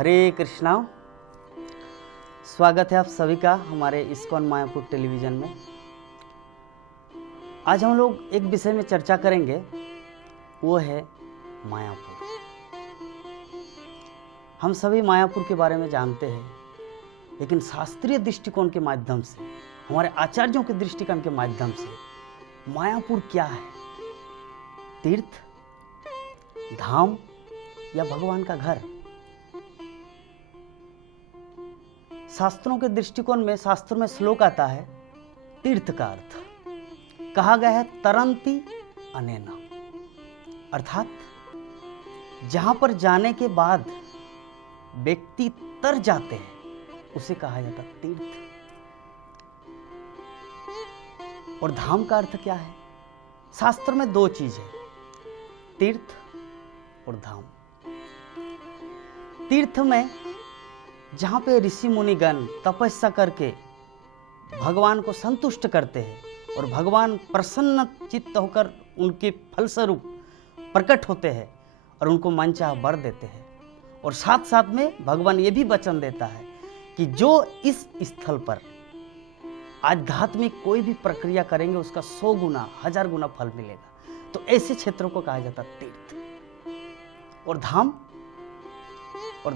हरे कृष्णा। स्वागत है आप सभी का हमारे इस्कॉन मायापुर टेलीविज़न में। आज हम लोग एक विषय में चर्चा करेंगे, वो है मायापुर। हम सभी मायापुर के बारे में जानते हैं, लेकिन शास्त्रीय दृष्टिकोण के माध्यम से, हमारे आचार्यों के दृष्टिकोण के माध्यम से मायापुर क्या है? तीर्थ, धाम या भगवान का घर? शास्त्रों के दृष्टिकोण में, शास्त्रों में श्लोक आता है, तीर्थ का अर्थ कहा गया है तरंती अनेना, अर्थात जहां पर जाने के बाद व्यक्ति तर जाते हैं उसे कहा जाता तीर्थ। और धाम का अर्थ क्या है? शास्त्र में दो चीज है, तीर्थ और धाम। तीर्थ में जहां पे ऋषि मुनिगण तपस्या करके भगवान को संतुष्ट करते हैं और भगवान प्रसन्न चित्त होकर उनके फलस्वरूप प्रकट होते हैं और उनको मनचाहा वर देते हैं। और साथ साथ में भगवान ये भी वचन देता है कि जो इस स्थल पर आध्यात्मिक कोई भी प्रक्रिया करेंगे उसका 100 गुना 1000 गुना फल मिलेगा। तो ऐसे क्षेत्रों को कहा जाता तीर्थ। और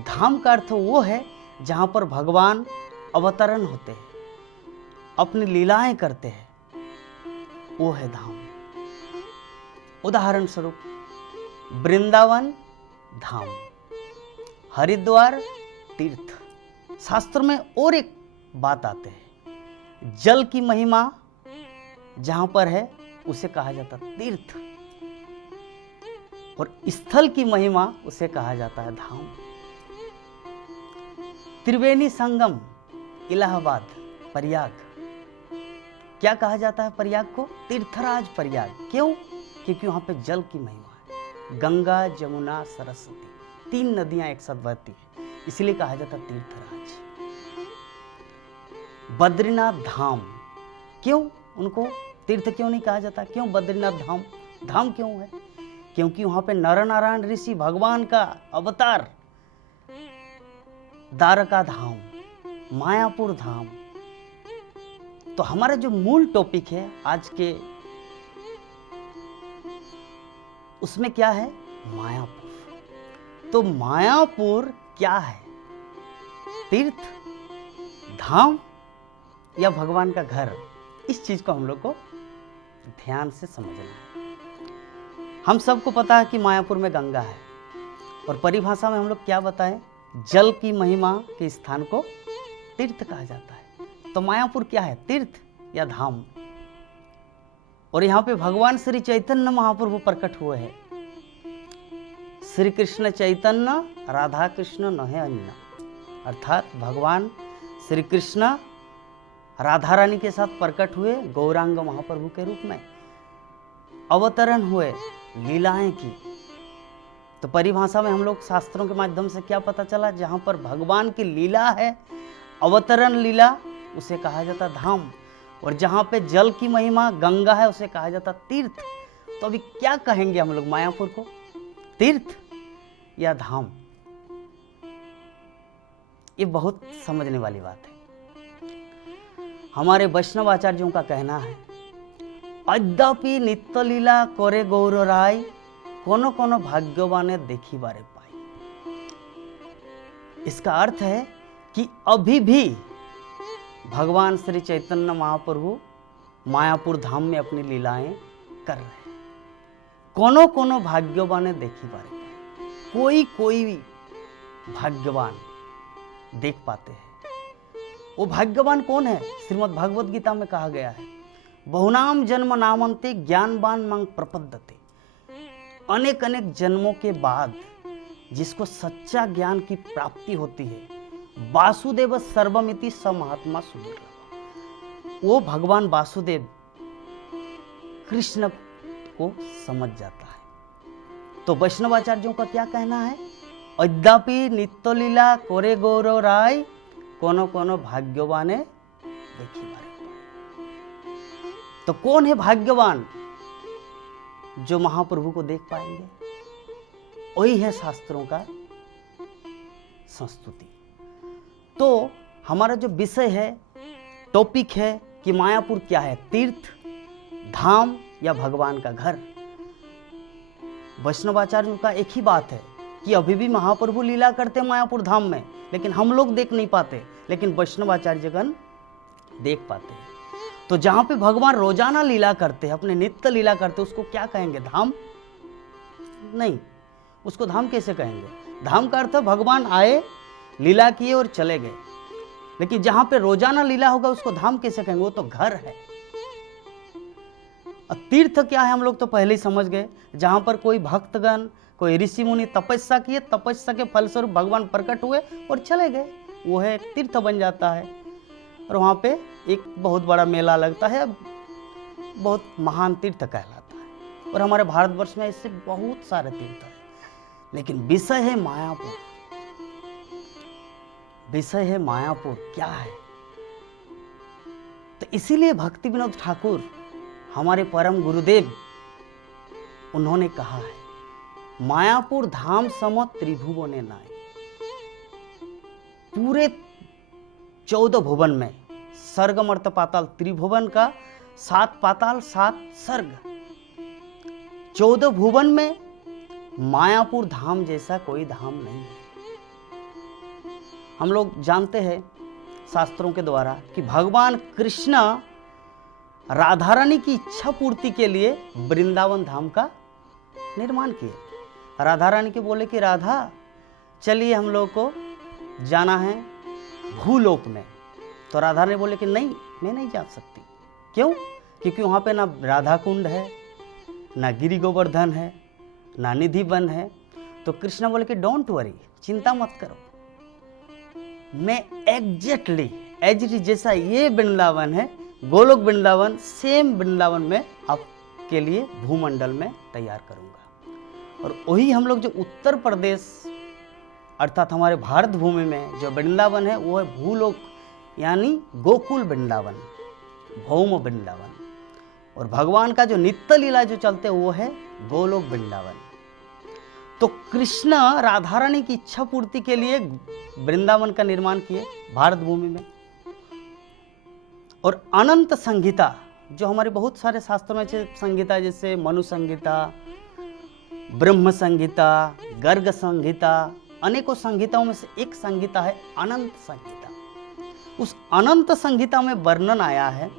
धाम का अर्थ वो है जहां पर भगवान अवतरण होते हैं, अपनी लीलाएं करते हैं, वो है धाम। उदाहरण स्वरूप वृंदावन धाम, हरिद्वार तीर्थ। शास्त्र में और एक बात आते हैं, जल की महिमा जहां पर है उसे कहा जाता तीर्थ, और स्थल की महिमा उसे कहा जाता है धाम। त्रिवेणी संगम इलाहाबाद प्रयाग, क्या कहा जाता है प्रयाग को? तीर्थराज प्रयाग। क्यों? क्योंकि वहां पे जल की महिमा है, गंगा जमुना सरस्वती 3 नदियां एक साथ बहती है, इसलिए कहा जाता तीर्थराज। बद्रीनाथ धाम, क्यों उनको तीर्थ क्यों नहीं कहा जाता? क्यों बद्रीनाथ धाम? धाम क्यों है? क्योंकि वहां पे नर नारायण ऋषि भगवान का अवतार, द्वारका धाम, मायापुर धाम। तो हमारा जो मूल टॉपिक है आज के, उसमें क्या है? मायापुर। तो मायापुर क्या है? तीर्थ, धाम या भगवान का घर? इस चीज को हम लोग को ध्यान से समझना है। हम सबको पता है कि मायापुर में गंगा है, और परिभाषा में हम लोग क्या बताएं? जल की महिमा के स्थान को तीर्थ कहा जाता है। तो मायापुर क्या है? तीर्थ या धाम? और यहाँ पे भगवान श्री चैतन्य महाप्रभु प्रकट हुए हैं। श्री कृष्ण चैतन्य राधा कृष्ण नहे अन्य, अर्थात भगवान श्री कृष्ण राधा रानी के साथ प्रकट हुए, गौरांग महाप्रभु के रूप में अवतरण हुए, लीलाएं की। तो परिभाषा में हम लोग शास्त्रों के माध्यम से क्या पता चला? जहां पर भगवान की लीला है, अवतरण लीला, उसे कहा जाता धाम। और जहां पे जल की महिमा गंगा है उसे कहा जाता तीर्थ। तो अभी क्या कहेंगे हम लोग मायापुर को? तीर्थ या धाम? ये बहुत समझने वाली बात है। हमारे वैष्णव आचार्यों का कहना है, अद्यापि नित्य लीला करे गौर राय, कोनो कोनो भाग्यवाने देखी बारे पाई। इसका अर्थ है कि अभी भी भगवान श्री चैतन्य महाप्रभु मायापुर धाम में अपनी लीलाएं कर रहे हैं। कोनो कोनो भाग्यवाने देखी बारे पाई, कोई कोई भी भाग्यवान देख पाते हैं। वो भाग्यवान कौन है? श्रीमद् भागवत गीता में कहा गया है, बहुनाम जन्म नामंते ज्ञानवान मंग प्रपद्यते। अनेक अनेक जन्मों के बाद जिसको सच्चा ज्ञान की प्राप्ति होती है, वासुदेव सर्वमिति स महात्मा सुदुर्लभ, वो भगवान वासुदेव कृष्ण को समझ जाता है। तो वैष्णवाचार्यों का क्या कहना है? अद्यापि नित्य लीला कोरे गौरव राय, कोनो कोनो भाग्यवाने देखी बारे। तो कौन है भाग्यवान जो महाप्रभु को देख पाएंगे? वही है शास्त्रों का संस्तुति। तो हमारा जो विषय है, टॉपिक है कि मायापुर क्या है, तीर्थ, धाम या भगवान का घर। वैष्णवाचार्यों का एक ही बात है कि अभी भी महाप्रभु लीला करते हैं मायापुर धाम में, लेकिन हम लोग देख नहीं पाते, लेकिन वैष्णवाचार्यगण देख पाते हैं। तो जहां पे भगवान रोजाना लीला करते हैं, अपने नित्य लीला करते हैं, उसको क्या कहेंगे, धाम? नहीं, उसको धाम कैसे कहेंगे? धाम का अर्थ भगवान आए, लीला किए और चले गए। लेकिन जहां पे रोजाना लीला होगा उसको धाम कैसे कहेंगे? वो तो घर है। तीर्थ क्या है हम लोग तो पहले ही समझ गए, जहां पर कोई भक्तगण, कोई ऋषि मुनि तपस्या किए, तपस्या के फलस्वरूप भगवान प्रकट हुए और चले गए, वो है एक तीर्थ बन जाता है। और वहां पे एक बहुत बड़ा मेला लगता है, बहुत महान तीर्थ कहलाता है। और हमारे भारतवर्ष में ऐसे बहुत सारे तीर्थ हैं, लेकिन विषय है मायापुर। विषय है मायापुर क्या है? तो इसीलिए भक्ति विनोद ठाकुर हमारे परम गुरुदेव, उन्होंने कहा है, मायापुर धाम सम त्रिभुवने नाय। पूरे 14 भुवन में, स्वर्ग मर्त्य पाताल त्रिभुवन का 7 पाताल 7 स्वर्ग, 14 भुवन में मायापुर धाम जैसा कोई धाम नहीं है। हम लोग जानते हैं शास्त्रों के द्वारा कि भगवान कृष्ण राधा रानी की इच्छा पूर्ति के लिए वृंदावन धाम का निर्माण किए। राधा रानी के बोले कि राधा चलिए हम लोग को जाना है भूलोक में। तो राधा ने बोले कि नहीं, मैं नहीं जा सकती। क्यों? क्योंकि वहाँ पे ना राधा कुंड है, ना गिरि गोवर्धन है, ना निधि वन है। तो कृष्ण बोले कि डोंट वरी, चिंता मत करो, मैं एग्जैक्टली एज इट इज जैसा ये वृंदावन है, गोलोक वृंदावन, सेम वृंदावन में आपके लिए भूमंडल में तैयार करूंगा। और वही हम लोग जो उत्तर प्रदेश अर्थात हमारे भारत भूमि में जो वृंदावन है वो है भूलोक, यानी गोकुल वृंदावन, भौम वृंदावन। और भगवान का जो नित्य लीला जो चलते वो है गोलोक वृंदावन। तो कृष्ण राधा रानी की इच्छा पूर्ति के लिए वृंदावन का निर्माण किए भारत भूमि में। और अनंत संहिता, जो हमारे बहुत सारे शास्त्रों में संहिता, जैसे मनु संहिता, ब्रह्म संहिता, गर्ग संहिता, अनेकों संहिताओं में से एक संहिता है अनंत संहिता। उस अनंत संहिता में वर्णन आया है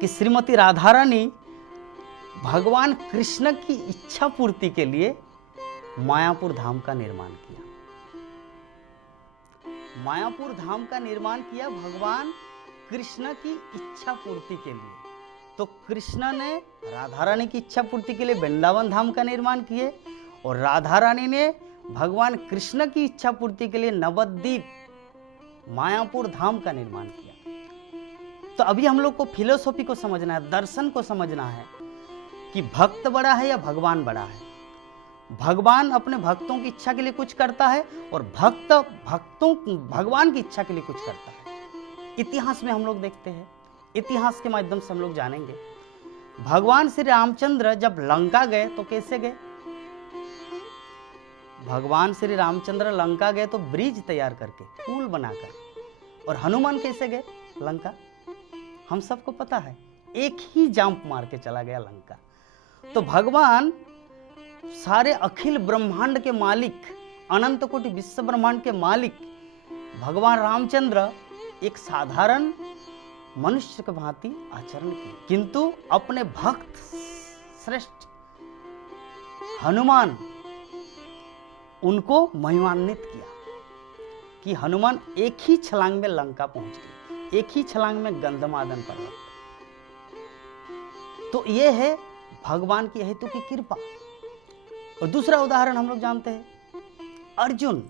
कि श्रीमती राधा रानी भगवान कृष्ण की इच्छा पूर्ति के लिए मायापुर धाम का निर्माण किया। मायापुर धाम का निर्माण किया भगवान कृष्ण की इच्छा पूर्ति के लिए। तो कृष्ण ने राधा रानी की इच्छा पूर्ति के लिए वृंदावन धाम का निर्माण किए, और राधा रानी ने भगवान कृष्ण की इच्छा पूर्ति के लिए नवद्वीप मायापुर धाम का निर्माण किया। तो अभी हम लोग को फिलोसॉफी को समझना है, दर्शन को समझना है कि भक्त बड़ा है या भगवान बड़ा है। भगवान अपने भक्तों की इच्छा के लिए कुछ करता है और भक्त भक्तों भगवान की इच्छा के लिए कुछ करता है। इतिहास में हम लोग देखते हैं, इतिहास के माध्यम से हम लोग जानेंगे। भगवान श्री रामचंद्र जब लंका गए तो कैसे गए? भगवान श्री रामचंद्र लंका गए तो ब्रिज तैयार करके, पुल बनाकर। और हनुमान कैसे गए लंका? हम सबको पता है, एक ही जंप मार के चला गया लंका। तो भगवान सारे अखिल ब्रह्मांड के मालिक, अनंत कोटि विश्व ब्रह्मांड के मालिक भगवान रामचंद्र एक साधारण मनुष्य के भांति आचरण किए, किंतु अपने भक्त श्रेष्ठ हनुमान उनको महिमान्वित किया कि हनुमान एक ही छलांग में लंका पहुंच गए, एक ही छलांग में गंधमादन पर्वत। तो यह है भगवान की हेतु की कृपा। और दूसरा उदाहरण हम लोग जानते हैं, अर्जुन,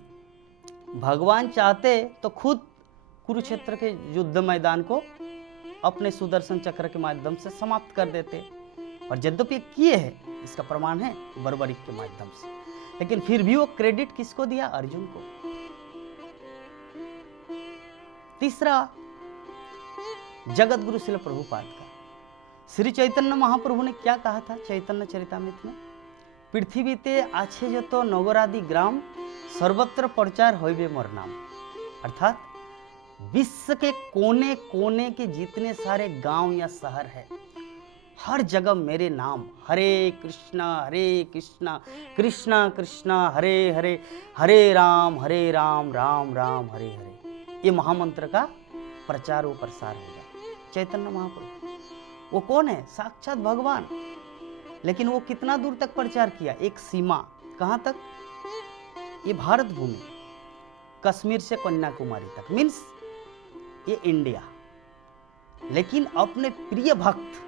भगवान चाहते तो खुद कुरुक्षेत्र के युद्ध मैदान को अपने सुदर्शन चक्र के माध्यम से समाप्त कर देते, और यद्यपि किए हैं, इसका प्रमाण है बर्बरीक के माध्यम से, लेकिन फिर भी वो क्रेडिट किसको दिया? अर्जुन को। तीसरा, जगत गुरु श्रील प्रभुपाद का। श्री चैतन्य महाप्रभु ने क्या कहा था चैतन्य चरितामृत में? पृथ्वी ते आछे जतो नगरादि ग्राम सर्वत्र प्रचार होइबे मोर नाम, अर्थात विश्व के कोने कोने के जितने सारे गांव या शहर है, हर जगह मेरे नाम हरे कृष्णा कृष्णा कृष्णा हरे हरे, हरे राम राम राम हरे हरे, ये महामंत्र का प्रचार व प्रसार होगा। चैतन्य महाप्रभु वो कौन है? साक्षात भगवान। लेकिन वो कितना दूर तक प्रचार किया? एक सीमा, कहां तक? ये भारत भूमि, कश्मीर से कन्याकुमारी तक, मीन्स ये इंडिया। लेकिन अपने प्रिय भक्त,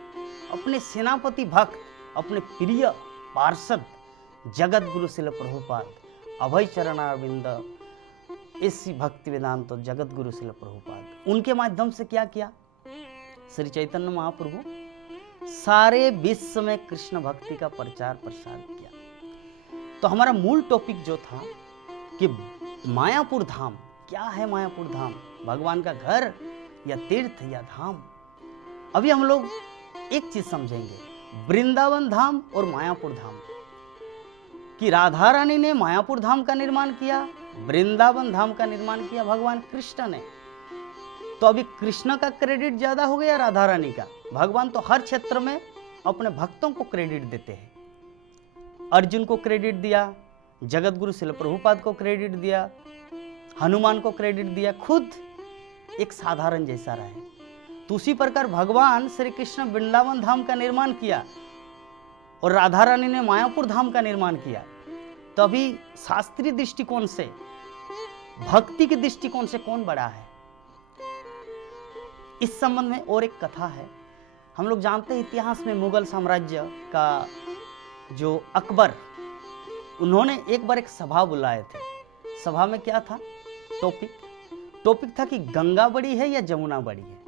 अपने सेनापति भक्त, अपने प्रिय पार्षद जगत गुरु श्रील प्रभुपाद, अभय चरणारविंद ऐसी भक्ति वेदांत जगत गुरु श्रील प्रभुपाद, उनके माध्यम से क्या किया? श्री चैतन्य महाप्रभु सारे विश्व में कृष्ण भक्ति का प्रचार प्रसार किया। तो हमारा मूल टॉपिक जो था कि मायापुर धाम क्या है? मायापुर धाम भगवान का घर या तीर्थ या धाम? अभी हम लोग एक चीज समझेंगे, वृंदावन धाम और मायापुर धाम, कि राधा रानी ने मायापुर धाम का निर्माण किया, वृंदावन धाम का निर्माण किया भगवान कृष्ण ने। तो अभी कृष्ण का क्रेडिट ज्यादा हो गया राधा रानी का? भगवान तो हर क्षेत्र में अपने भक्तों को क्रेडिट देते हैं। अर्जुन को क्रेडिट दिया, जगत गुरु श्रील प्रभुपाद को क्रेडिट दिया, हनुमान को क्रेडिट दिया, खुद एक साधारण जैसा रहे। तो उसी प्रकार भगवान श्री कृष्ण वृंदावन धाम का निर्माण किया और राधा रानी ने मायापुर धाम का निर्माण किया। तो अभी शास्त्रीय दृष्टिकोण से, भक्ति के दृष्टिकोण से कौन बड़ा है? इस संबंध में और एक कथा है। हम लोग जानते हैं इतिहास में मुगल साम्राज्य का जो अकबर, उन्होंने एक बार एक सभा बुलाए थे। सभा में क्या था? टॉपिक था कि गंगा बड़ी है या जमुना बड़ी है।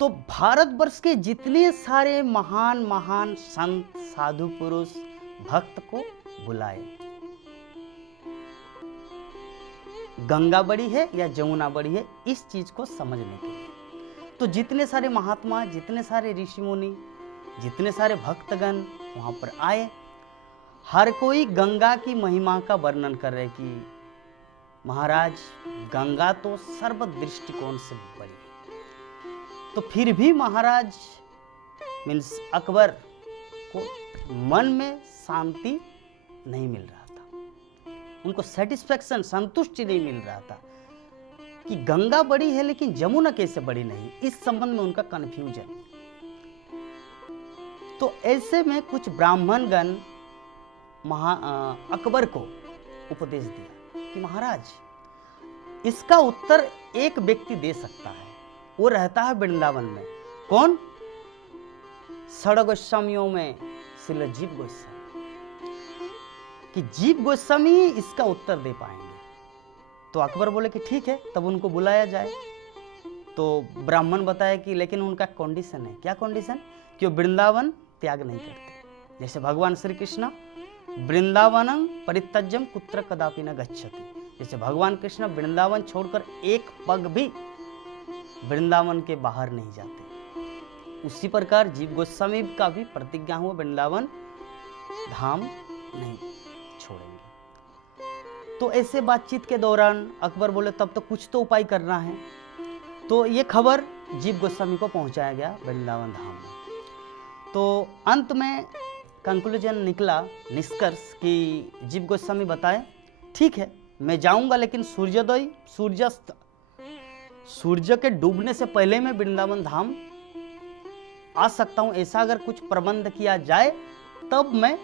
तो भारतवर्ष के जितने सारे महान महान संत, साधु पुरुष, भक्त को बुलाए, गंगा बड़ी है या जमुना बड़ी है, इस चीज को समझने के लिए। तो जितने सारे महात्मा, जितने सारे ऋषि मुनि, जितने सारे भक्तगण वहां पर आए, हर कोई गंगा की महिमा का वर्णन कर रहे कि महाराज गंगा तो सर्व दृष्टिकोण से बड़ी है। तो फिर भी महाराज मीन्स अकबर को मन में शांति नहीं मिल रहा था, उनको सेटिस्फैक्शन, संतुष्टि नहीं मिल रहा था कि गंगा बड़ी है लेकिन जमुना कैसे बड़ी नहीं। इस संबंध में उनका कंफ्यूजन। तो ऐसे में कुछ ब्राह्मणगण अकबर को उपदेश दिया कि महाराज इसका उत्तर एक व्यक्ति दे सकता है, वो रहता है वृंदावन में। कौन? षड गोस्वामियों में श्रील जीव गोस्वामी, कि जीव गोस्वामी इसका उत्तर दे पाएंगे। तो अकबर बोले कि ठीक है, तब उनको बुलाया जाए। तो ब्राह्मण बताया कि लेकिन उनका कंडीशन है। क्या कंडीशन? कि वो वृंदावन त्याग नहीं करते। जैसे भगवान श्री कृष्ण वृंदावनम परित्यज्यम कुत्र कदापि न गच्छति, जैसे भगवान कृष्ण वृंदावन छोड़कर एक पग भी वृंदावन के बाहर नहीं जाते। उसी प्रकार जीव गोस्वामी का भी प्रतिज्ञा हुआ, वृंदावन धाम नहीं छोड़ेंगे। तो ऐसे बातचीत के दौरान अकबर बोले तब तो कुछ तो उपाय करना है। तो ये खबर जीव गोस्वामी को पहुंचाया गया वृंदावन धाम में। तो अंत में कंक्लूजन निकला, निष्कर्ष कि जीव गोस्वामी बताए ठीक है मैं जाऊंगा, लेकिन सूर्योदय सूर्यास्त सूर्य के डूबने से पहले मैं वृंदावन धाम आ सकता हूं। ऐसा अगर कुछ प्रबंध किया जाए तब मैं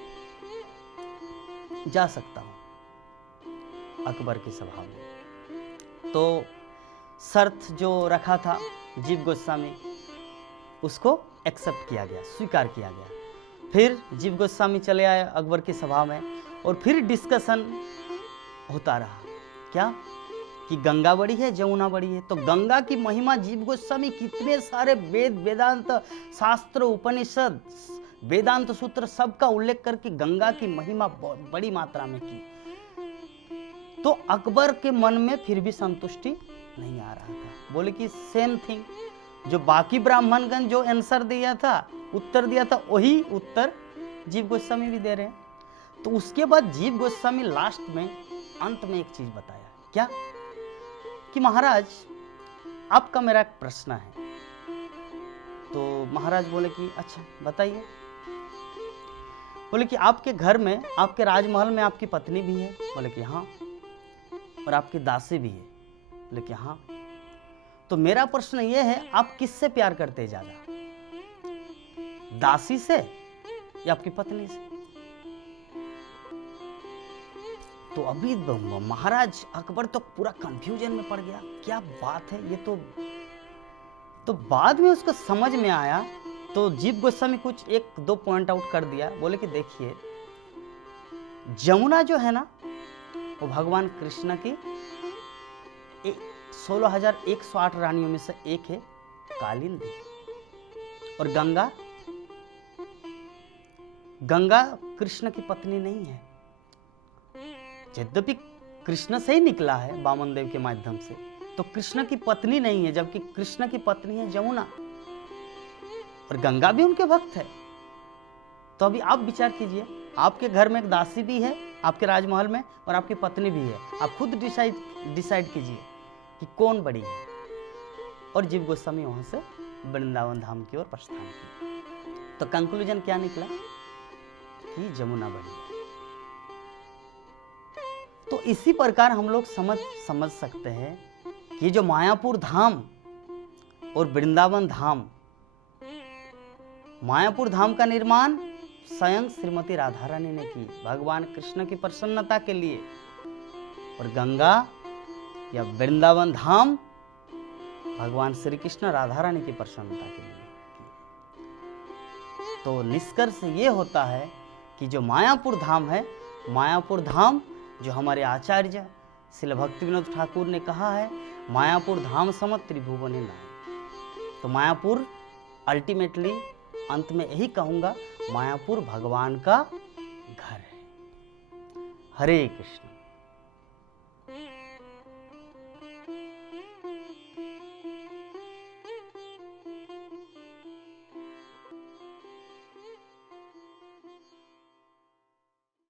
जा सकता हूं अकबर की सभा में। तो शर्त जो रखा था जीव गोस्वामी, उसको एक्सेप्ट किया गया, स्वीकार किया गया। फिर जीव गोस्वामी चले आए अकबर की सभा में और फिर डिस्कशन होता रहा। क्या? कि गंगा बड़ी है, जमुना बड़ी है। तो गंगा की महिमा जीव गोस्वामी कितने सारे वेद, वेदांत शास्त्र, उपनिषद, वेदांत सूत्र सबका उल्लेख करके गंगा की महिमा बड़ी मात्रा में की। तो अकबर के मन में फिर भी संतुष्टि नहीं आ रहा था। बोले कि सेम थिंग जो बाकी ब्राह्मणगण जो आंसर दिया था, उत्तर दिया था, वही उत्तर जीव गोस्वामी भी दे रहे हैं। तो उसके बाद जीव गोस्वामी लास्ट में अंत में एक चीज बताया, क्या कि महाराज आपका मेरा एक प्रश्न है। तो महाराज बोले कि अच्छा बताइए। बोले कि आपके घर में, आपके राजमहल में आपकी पत्नी भी है? बोले कि हाँ। और आपकी दासी भी है? बोले कि हाँ। तो मेरा प्रश्न ये है, आप किससे प्यार करते हैं ज्यादा, दासी से या आपकी पत्नी से? तो अभी महाराज अकबर तो पूरा कंफ्यूजन में पड़ गया, क्या बात है ये। तो बाद में उसको समझ में आया। तो जीव गोस्वामी कुछ एक दो पॉइंट आउट कर दिया। बोले कि देखिए, जमुना जो है ना, वो भगवान कृष्ण की 16,108 रानियों में से एक है, कालिंदी। और गंगा कृष्ण की पत्नी नहीं है। यद्यपि कृष्ण से ही निकला है वामन देव के माध्यम से, तो कृष्ण की पत्नी नहीं है, जबकि कृष्ण की पत्नी है जमुना। और गंगा भी उनके भक्त है। तो अभी आप विचार कीजिए, आपके घर में एक दासी भी है आपके राजमहल में, और आपकी पत्नी भी है। आप खुद डिसाइड कीजिए कि कौन बड़ी है। और जीव गोस्वामी वहां से वृंदावन धाम की ओर प्रस्थान किया। तो कंक्लूजन क्या निकला कि जमुना बड़ी है। तो इसी प्रकार हम लोग समझ सकते हैं कि जो मायापुर धाम और वृंदावन धाम, मायापुर धाम का निर्माण स्वयं श्रीमती राधा रानी ने की, भगवान कृष्ण की प्रसन्नता के लिए। और गंगा या वृंदावन धाम भगवान श्री कृष्ण राधा रानी की प्रसन्नता के लिए की। तो निष्कर्ष ये होता है कि जो मायापुर धाम है, मायापुर धाम जो हमारे आचार्य श्रील भक्ति विनोद ठाकुर ने कहा है, मायापुर धाम समत त्रिभुवने नाय। तो मायापुर अल्टीमेटली अंत में यही कहूंगा, मायापुर भगवान का घर है। हरे कृष्ण।